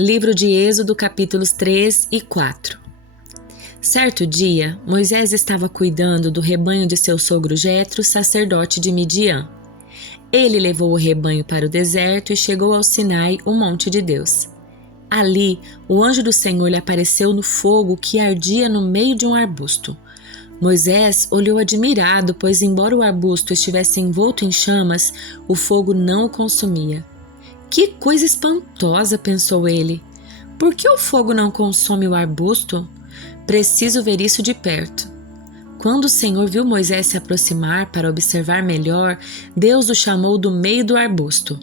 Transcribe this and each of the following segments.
Livro de Êxodo, capítulos 3 e 4. Certo dia, Moisés estava cuidando do rebanho de seu sogro Jetro, sacerdote de Midian. Ele levou o rebanho para o deserto e chegou ao Sinai, o monte de Deus. Ali, o anjo do Senhor lhe apareceu no fogo que ardia no meio de um arbusto. Moisés olhou admirado, pois embora o arbusto estivesse envolto em chamas, o fogo não o consumia. Que coisa espantosa, pensou ele. Por que o fogo não consome o arbusto? Preciso ver isso de perto. Quando o Senhor viu Moisés se aproximar para observar melhor, Deus o chamou do meio do arbusto.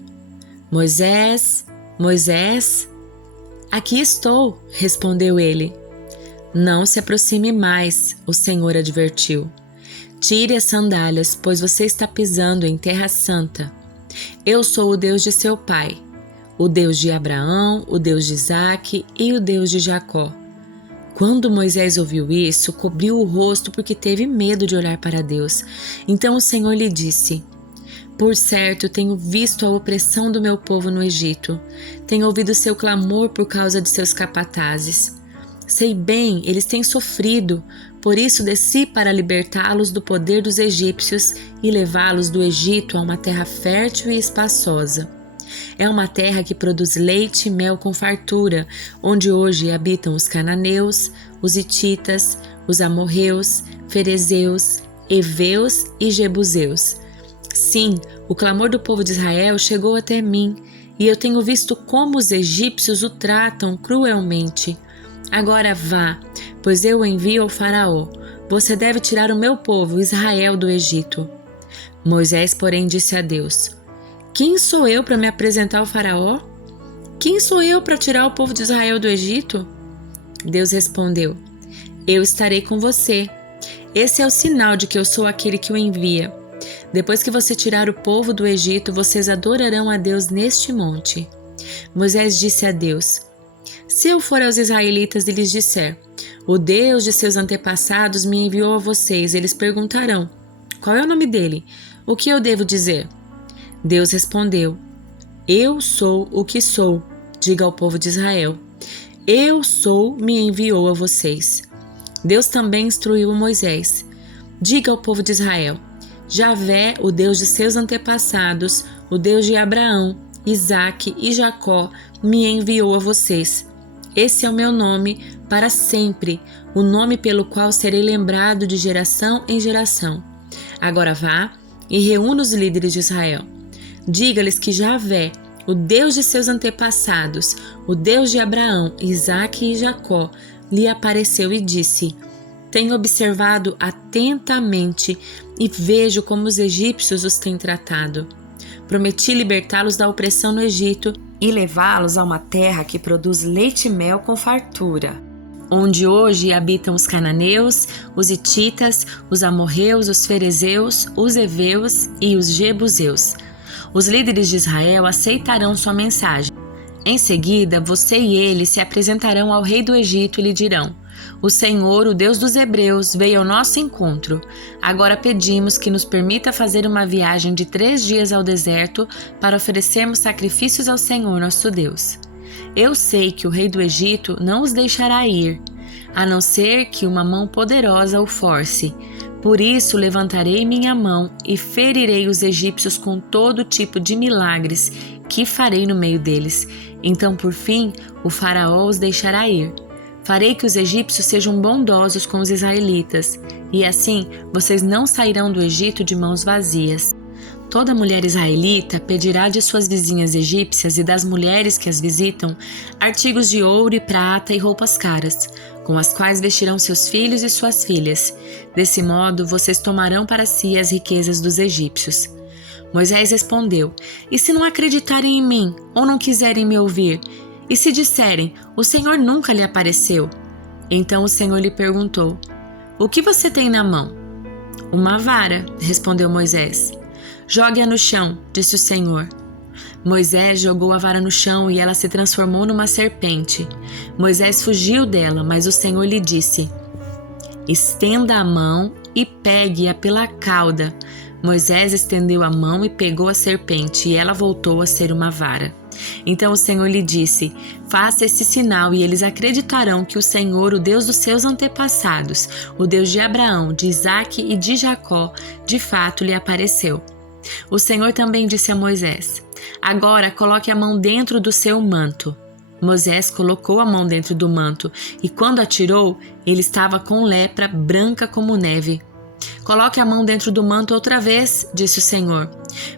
Moisés, Moisés. Aqui estou, respondeu ele. Não se aproxime mais, o Senhor advertiu. Tire as sandálias, pois você está pisando em terra santa. Eu sou o Deus de seu pai, o Deus de Abraão, o Deus de Isaque e o Deus de Jacó. Quando Moisés ouviu isso, cobriu o rosto porque teve medo de olhar para Deus. Então o Senhor lhe disse: Por certo, tenho visto a opressão do meu povo no Egito. Tenho ouvido seu clamor por causa de seus capatazes. Sei bem, eles têm sofrido, por isso desci para libertá-los do poder dos egípcios e levá-los do Egito a uma terra fértil e espaçosa. É uma terra que produz leite e mel com fartura, onde hoje habitam os cananeus, os hititas, os amorreus, ferezeus, heveus e jebuseus. Sim, o clamor do povo de Israel chegou até mim, e eu tenho visto como os egípcios o tratam cruelmente. Agora vá, pois eu o envio ao faraó. Você deve tirar o meu povo, Israel, do Egito. Moisés, porém, disse a Deus: Quem sou eu para me apresentar ao faraó? Quem sou eu para tirar o povo de Israel do Egito? Deus respondeu: Eu estarei com você. Esse é o sinal de que eu sou aquele que o envia. Depois que você tirar o povo do Egito, vocês adorarão a Deus neste monte. Moisés disse a Deus: Se eu for aos israelitas e lhes disser: O Deus de seus antepassados me enviou a vocês, eles perguntarão: Qual é o nome dele? O que eu devo dizer? Deus respondeu: Eu sou o que sou. Diga ao povo de Israel: Eu sou, me enviou a vocês. Deus também instruiu Moisés: Diga ao povo de Israel: Javé, o Deus de seus antepassados, o Deus de Abraão, Isaque e Jacó, me enviou a vocês. Esse é o meu nome para sempre, o nome pelo qual serei lembrado de geração em geração. Agora vá e reúna os líderes de Israel. Diga-lhes que Javé, o Deus de seus antepassados, o Deus de Abraão, Isaque e Jacó, lhe apareceu e disse: Tenho observado atentamente e vejo como os egípcios os têm tratado. Prometi libertá-los da opressão no Egito e levá-los a uma terra que produz leite e mel com fartura, onde hoje habitam os cananeus, os hititas, os amorreus, os ferezeus, os heveus e os jebuseus. Os líderes de Israel aceitarão sua mensagem. Em seguida, você e eles se apresentarão ao rei do Egito e lhe dirão: O Senhor, o Deus dos Hebreus, veio ao nosso encontro. Agora pedimos que nos permita fazer uma viagem de 3 dias ao deserto para oferecermos sacrifícios ao Senhor nosso Deus. Eu sei que o rei do Egito não os deixará ir, a não ser que uma mão poderosa o force. Por isso levantarei minha mão e ferirei os egípcios com todo tipo de milagres que farei no meio deles. Então, por fim, o faraó os deixará ir. Farei que os egípcios sejam bondosos com os israelitas, e assim vocês não sairão do Egito de mãos vazias. Toda mulher israelita pedirá de suas vizinhas egípcias e das mulheres que as visitam artigos de ouro e prata e roupas caras, com as quais vestirão seus filhos e suas filhas. Desse modo, vocês tomarão para si as riquezas dos egípcios. Moisés respondeu: E se não acreditarem em mim, ou não quiserem me ouvir? E se disserem: O Senhor nunca lhe apareceu? Então o Senhor lhe perguntou: O que você tem na mão? Uma vara, respondeu Moisés. Jogue-a no chão, disse o Senhor. Moisés jogou a vara no chão e ela se transformou numa serpente. Moisés fugiu dela, mas o Senhor lhe disse: Estenda a mão e pegue-a pela cauda. Moisés estendeu a mão e pegou a serpente, e ela voltou a ser uma vara. Então o Senhor lhe disse: faça esse sinal e eles acreditarão que o Senhor, o Deus dos seus antepassados, o Deus de Abraão, de Isaque e de Jacó, de fato lhe apareceu. O Senhor também disse a Moisés: agora coloque a mão dentro do seu manto. Moisés colocou a mão dentro do manto e quando a tirou, ele estava com lepra branca como neve. Coloque a mão dentro do manto outra vez, disse o Senhor.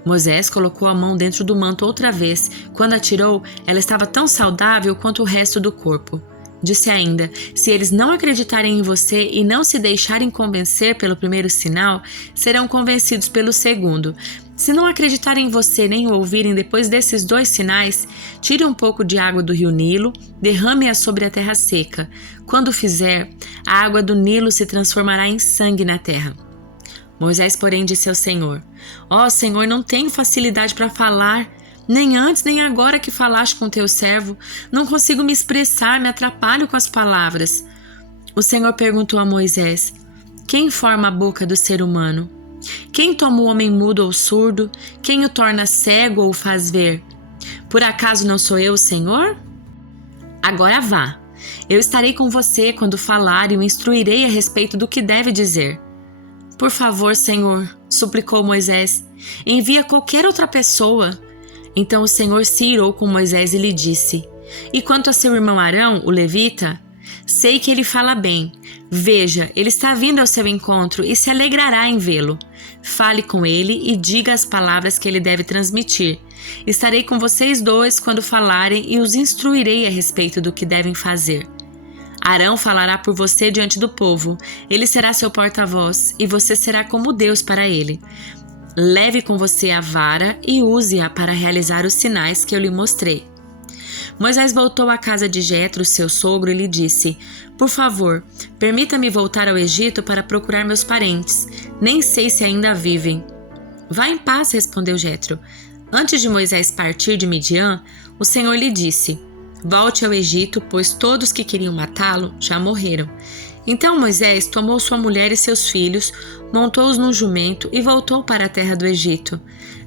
Moisés colocou a mão dentro do manto outra vez. Quando a tirou, ela estava tão saudável quanto o resto do corpo. Disse ainda: se eles não acreditarem em você e não se deixarem convencer pelo primeiro sinal, serão convencidos pelo segundo. Se não acreditarem em você nem o ouvirem depois desses 2 sinais, tire um pouco de água do rio Nilo, derrame-a sobre a terra seca. Quando fizer, a água do Nilo se transformará em sangue na terra. Moisés, porém, disse ao Senhor: ó Senhor, não tenho facilidade para falar, nem antes nem agora que falaste com teu servo. Não consigo me expressar, me atrapalho com as palavras. O Senhor perguntou a Moisés: quem forma a boca do ser humano? Quem toma o homem mudo ou surdo? Quem o torna cego ou o faz ver? Por acaso não sou eu o Senhor? Agora vá. Eu estarei com você quando falar e o instruirei a respeito do que deve dizer. Por favor, Senhor, suplicou Moisés, envia qualquer outra pessoa. Então o Senhor se irou com Moisés e lhe disse: e quanto a seu irmão Arão, o levita, sei que ele fala bem. Veja, ele está vindo ao seu encontro e se alegrará em vê-lo. Fale com ele e diga as palavras que ele deve transmitir. Estarei com vocês 2 quando falarem e os instruirei a respeito do que devem fazer. Arão falará por você diante do povo. Ele será seu porta-voz e você será como Deus para ele. Leve com você a vara e use-a para realizar os sinais que eu lhe mostrei. Moisés voltou à casa de Jetro, seu sogro, e lhe disse: por favor, permita-me voltar ao Egito para procurar meus parentes. Nem sei se ainda vivem. Vá em paz, respondeu Jetro. Antes de Moisés partir de Midian, o Senhor lhe disse: volte ao Egito, pois todos que queriam matá-lo já morreram. Então Moisés tomou sua mulher e seus filhos, montou-os num jumento e voltou para a terra do Egito.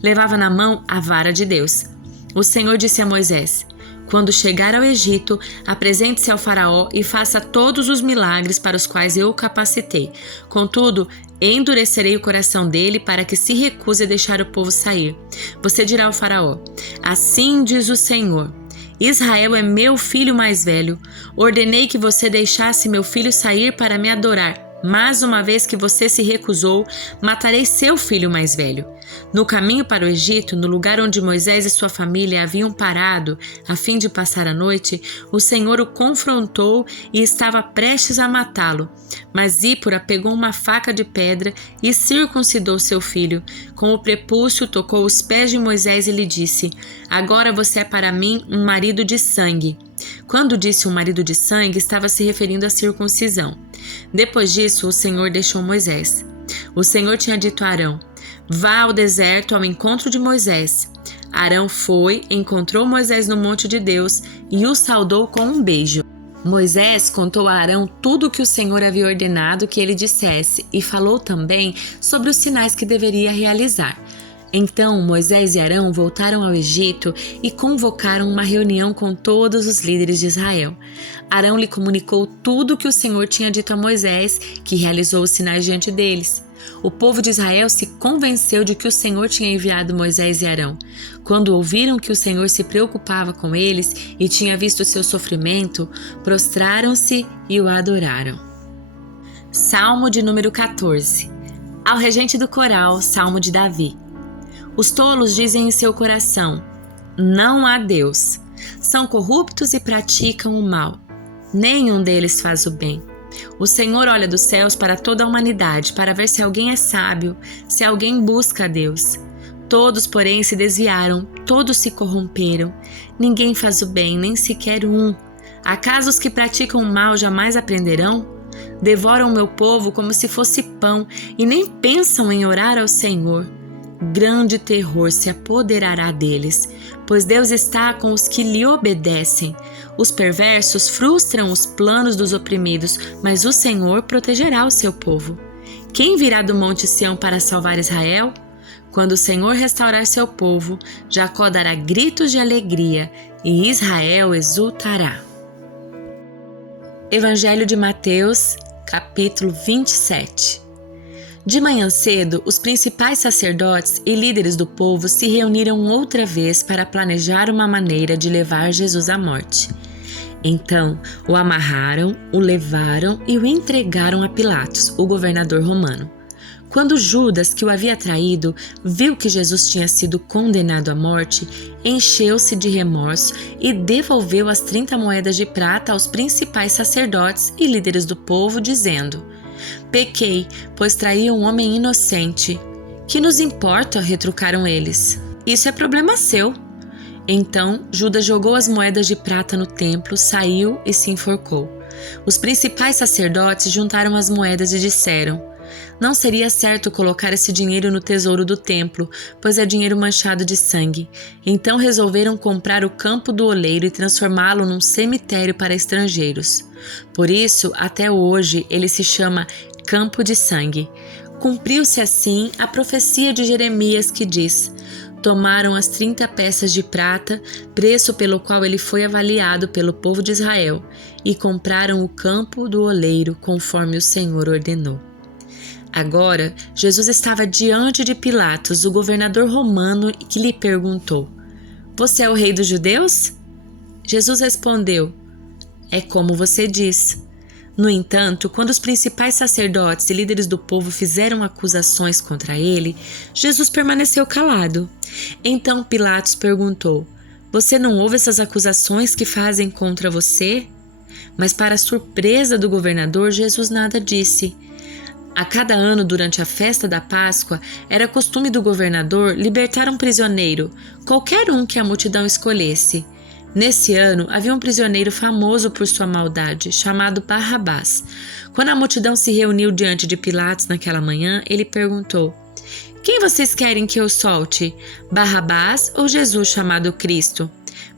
Levava na mão a vara de Deus. O Senhor disse a Moisés: quando chegar ao Egito, apresente-se ao faraó e faça todos os milagres para os quais eu o capacitei. Contudo, endurecerei o coração dele para que se recuse a deixar o povo sair. Você dirá ao faraó: assim diz o Senhor: Israel é meu filho mais velho. Ordenei que você deixasse meu filho sair para me adorar. Mas uma vez que você se recusou, matarei seu filho mais velho. No caminho para o Egito, no lugar onde Moisés e sua família haviam parado a fim de passar a noite, o Senhor o confrontou e estava prestes a matá-lo. Mas Zípora pegou uma faca de pedra e circuncidou seu filho. Com o prepúcio tocou os pés de Moisés e lhe disse: agora você é para mim um marido de sangue. Quando disse um marido de sangue, estava se referindo à circuncisão. Depois disso, o Senhor deixou Moisés. O Senhor tinha dito a Arão: vá ao deserto ao encontro de Moisés. Arão foi, encontrou Moisés no monte de Deus e o saudou com um beijo. Moisés contou a Arão tudo o que o Senhor havia ordenado que ele dissesse e falou também sobre os sinais que deveria realizar. Então Moisés e Arão voltaram ao Egito e convocaram uma reunião com todos os líderes de Israel. Arão lhe comunicou tudo o que o Senhor tinha dito a Moisés, que realizou os sinais diante deles. O povo de Israel se convenceu de que o Senhor tinha enviado Moisés e Arão. Quando ouviram que o Senhor se preocupava com eles e tinha visto seu sofrimento, prostraram-se e o adoraram. Salmo de número 14. Ao regente do coral, Salmo de Davi. Os tolos dizem em seu coração: não há Deus. São corruptos e praticam o mal. Nenhum deles faz o bem. O Senhor olha dos céus para toda a humanidade, para ver se alguém é sábio, se alguém busca a Deus. Todos, porém, se desviaram, todos se corromperam. Ninguém faz o bem, nem sequer um. Acaso os que praticam o mal jamais aprenderão? Devoram o meu povo como se fosse pão e nem pensam em orar ao Senhor. Grande terror se apoderará deles, pois Deus está com os que lhe obedecem. Os perversos frustram os planos dos oprimidos, mas o Senhor protegerá o seu povo. Quem virá do monte Sião para salvar Israel? Quando o Senhor restaurar seu povo, Jacó dará gritos de alegria e Israel exultará. Evangelho de Mateus, capítulo 27. De manhã cedo, os principais sacerdotes e líderes do povo se reuniram outra vez para planejar uma maneira de levar Jesus à morte. Então, o amarraram, o levaram e o entregaram a Pilatos, o governador romano. Quando Judas, que o havia traído, viu que Jesus tinha sido condenado à morte, encheu-se de remorso e devolveu as 30 moedas de prata aos principais sacerdotes e líderes do povo, dizendo: "Pequei, pois traí um homem inocente." "Que nos importa?", retrucaram eles. "Isso é problema seu." Então Judas jogou as moedas de prata no templo, saiu e se enforcou. Os principais sacerdotes juntaram as moedas e disseram: "Não seria certo colocar esse dinheiro no tesouro do templo, pois é dinheiro manchado de sangue." Então resolveram comprar o campo do oleiro e transformá-lo num cemitério para estrangeiros. Por isso, até hoje, ele se chama Campo de Sangue. Cumpriu-se assim a profecia de Jeremias que diz: "Tomaram as 30 peças de prata, preço pelo qual ele foi avaliado pelo povo de Israel, e compraram o campo do oleiro, conforme o Senhor ordenou." Agora, Jesus estava diante de Pilatos, o governador romano, que lhe perguntou: "Você é o rei dos judeus?" Jesus respondeu: "É como você diz." No entanto, quando os principais sacerdotes e líderes do povo fizeram acusações contra ele, Jesus permaneceu calado. Então Pilatos perguntou: "Você não ouve essas acusações que fazem contra você?" Mas, para a surpresa do governador, Jesus nada disse. A cada ano, durante a festa da Páscoa, era costume do governador libertar um prisioneiro, qualquer um que a multidão escolhesse. Nesse ano, havia um prisioneiro famoso por sua maldade, chamado Barrabás. Quando a multidão se reuniu diante de Pilatos naquela manhã, ele perguntou: "Quem vocês querem que eu solte? Barrabás ou Jesus chamado Cristo?"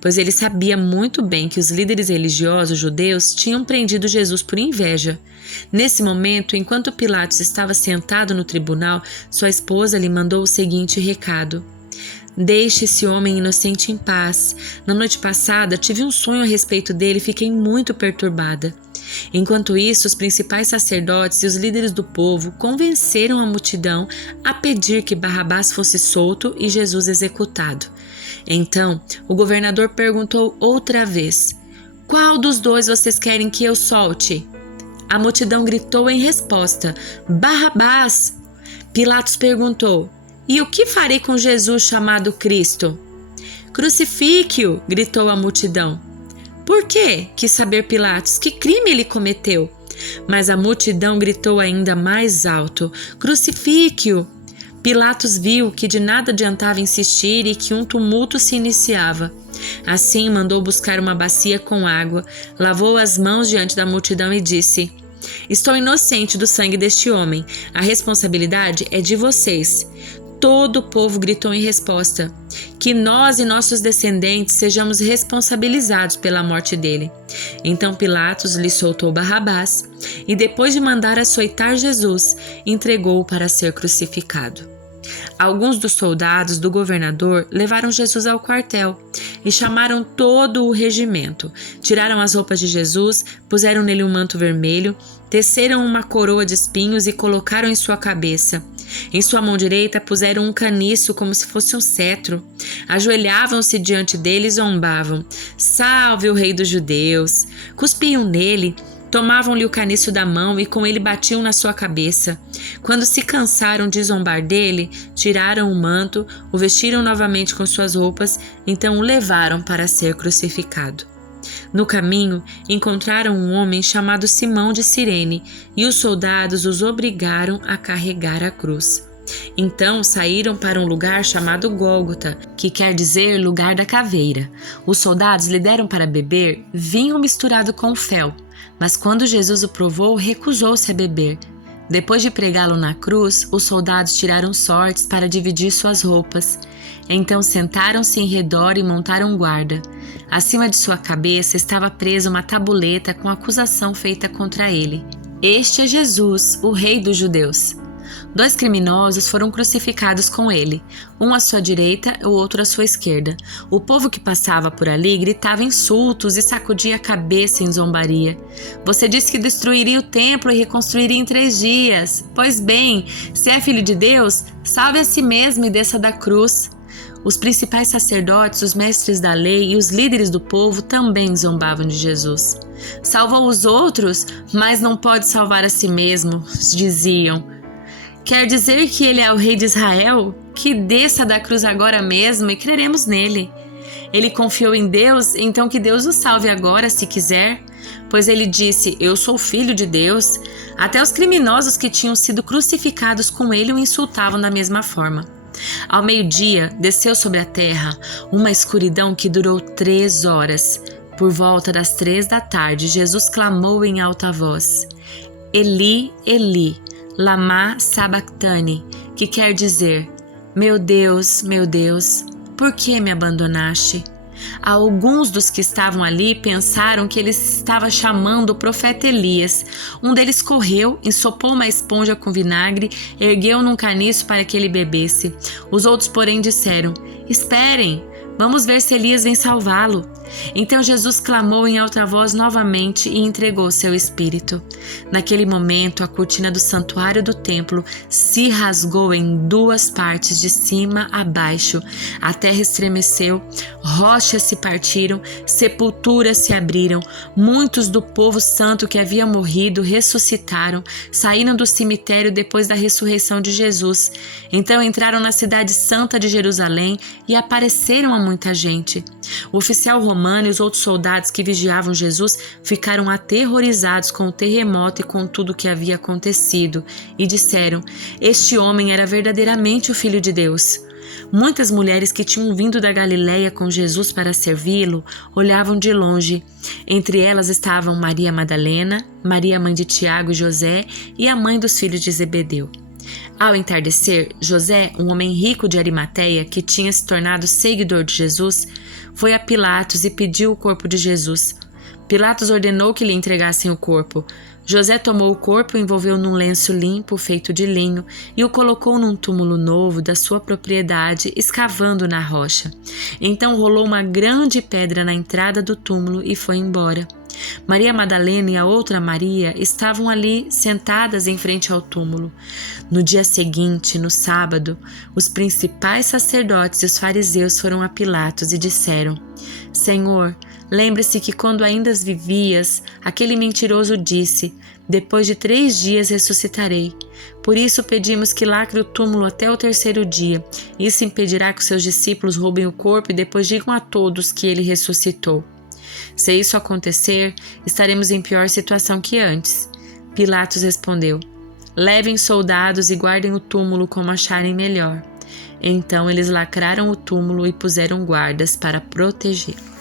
Pois ele sabia muito bem que os líderes religiosos judeus tinham prendido Jesus por inveja. Nesse momento, enquanto Pilatos estava sentado no tribunal, sua esposa lhe mandou o seguinte recado: "Deixe esse homem inocente em paz. Na noite passada, tive um sonho a respeito dele e fiquei muito perturbada." Enquanto isso, os principais sacerdotes e os líderes do povo convenceram a multidão a pedir que Barrabás fosse solto e Jesus executado. Então, o governador perguntou outra vez: "Qual dos dois vocês querem que eu solte?" A multidão gritou em resposta: "Barrabás!" Pilatos perguntou: "E o que farei com Jesus chamado Cristo?" "Crucifique-o!", gritou a multidão. "Por quê?", quis saber Pilatos. "Que crime ele cometeu?" Mas a multidão gritou ainda mais alto: "Crucifique-o!" Pilatos viu que de nada adiantava insistir e que um tumulto se iniciava. Assim mandou buscar uma bacia com água, lavou as mãos diante da multidão e disse: "Estou inocente do sangue deste homem. A responsabilidade é de vocês." Todo o povo gritou em resposta: "Que nós e nossos descendentes sejamos responsabilizados pela morte dele." Então Pilatos lhe soltou Barrabás e, depois de mandar açoitar Jesus, entregou-o para ser crucificado. Alguns dos soldados do governador levaram Jesus ao quartel e chamaram todo o regimento. Tiraram as roupas de Jesus, puseram nele um manto vermelho, teceram uma coroa de espinhos e colocaram em sua cabeça. Em sua mão direita puseram um caniço como se fosse um cetro. Ajoelhavam-se diante dele e zombavam: "Salve o rei dos judeus!" Cuspiam nele, tomavam-lhe o caniço da mão e com ele batiam na sua cabeça. Quando se cansaram de zombar dele, tiraram o manto, o vestiram novamente com suas roupas, então o levaram para ser crucificado. No caminho, encontraram um homem chamado Simão de Cirene, e os soldados os obrigaram a carregar a cruz. Então saíram para um lugar chamado Gólgota, que quer dizer lugar da caveira. Os soldados lhe deram para beber vinho misturado com fel, mas quando Jesus o provou, recusou-se a beber. Depois de pregá-lo na cruz, os soldados tiraram sortes para dividir suas roupas. Então sentaram-se em redor e montaram guarda. Acima de sua cabeça estava presa uma tabuleta com a acusação feita contra ele: "Este é Jesus, o rei dos judeus." 2 criminosos foram crucificados com ele, um à sua direita e o outro à sua esquerda. O povo que passava por ali gritava insultos e sacudia a cabeça em zombaria. Você disse que destruiria o templo e reconstruiria em 3 dias. Pois bem, se é filho de Deus, salve a si mesmo e desça da cruz. Os principais sacerdotes, os mestres da lei e os líderes do povo também zombavam de Jesus. Salvou os outros, mas não pode salvar a si mesmo, diziam. Quer dizer que ele é o rei de Israel? Que desça da cruz agora mesmo e creremos nele. Ele confiou em Deus, então que Deus o salve agora, se quiser. Pois ele disse, eu sou filho de Deus. Até os criminosos que tinham sido crucificados com ele o insultavam da mesma forma. Ao meio-dia, desceu sobre a terra uma escuridão que durou 3 horas. Por volta das 3 da tarde, Jesus clamou em alta voz, Eli, Eli, lama sabachthani, que quer dizer, meu Deus, por que me abandonaste? Alguns dos que estavam ali pensaram que ele estava chamando o profeta Elias. Um deles correu, ensopou uma esponja com vinagre, ergueu num caniço para que ele bebesse. Os outros, porém, disseram, esperem, vamos ver se Elias vem salvá-lo. Então Jesus clamou em alta voz novamente e entregou seu espírito. Naquele momento, a cortina do santuário do templo se rasgou em 2 partes, de cima a baixo. A terra estremeceu, rochas se partiram, sepulturas se abriram. Muitos do povo santo que havia morrido ressuscitaram, saíram do cemitério depois da ressurreição de Jesus. Então entraram na cidade santa de Jerusalém e apareceram a muita gente. O oficial romano e os outros soldados que vigiavam Jesus ficaram aterrorizados com o terremoto e com tudo o que havia acontecido e disseram, este homem era verdadeiramente o Filho de Deus. Muitas mulheres que tinham vindo da Galiléia com Jesus para servi-lo olhavam de longe. Entre elas estavam Maria Madalena, Maria mãe de Tiago e José e a mãe dos filhos de Zebedeu. Ao entardecer, José, um homem rico de Arimateia que tinha se tornado seguidor de Jesus, foi a Pilatos e pediu o corpo de Jesus. Pilatos ordenou que lhe entregassem o corpo. José tomou o corpo e envolveu num lenço limpo feito de linho e o colocou num túmulo novo da sua propriedade, escavando na rocha. Então rolou uma grande pedra na entrada do túmulo e foi embora. Maria Madalena e a outra Maria estavam ali sentadas em frente ao túmulo. No dia seguinte, no sábado, os principais sacerdotes e os fariseus foram a Pilatos e disseram: Senhor, lembre-se que quando ainda vivias, aquele mentiroso disse: depois de 3 dias ressuscitarei. Por isso pedimos que lacre o túmulo até o 3º dia. Isso impedirá que os seus discípulos roubem o corpo e depois digam a todos que ele ressuscitou. Se isso acontecer, estaremos em pior situação que antes. Pilatos respondeu: levem soldados e guardem o túmulo como acharem melhor. Então eles lacraram o túmulo e puseram guardas para protegê-lo.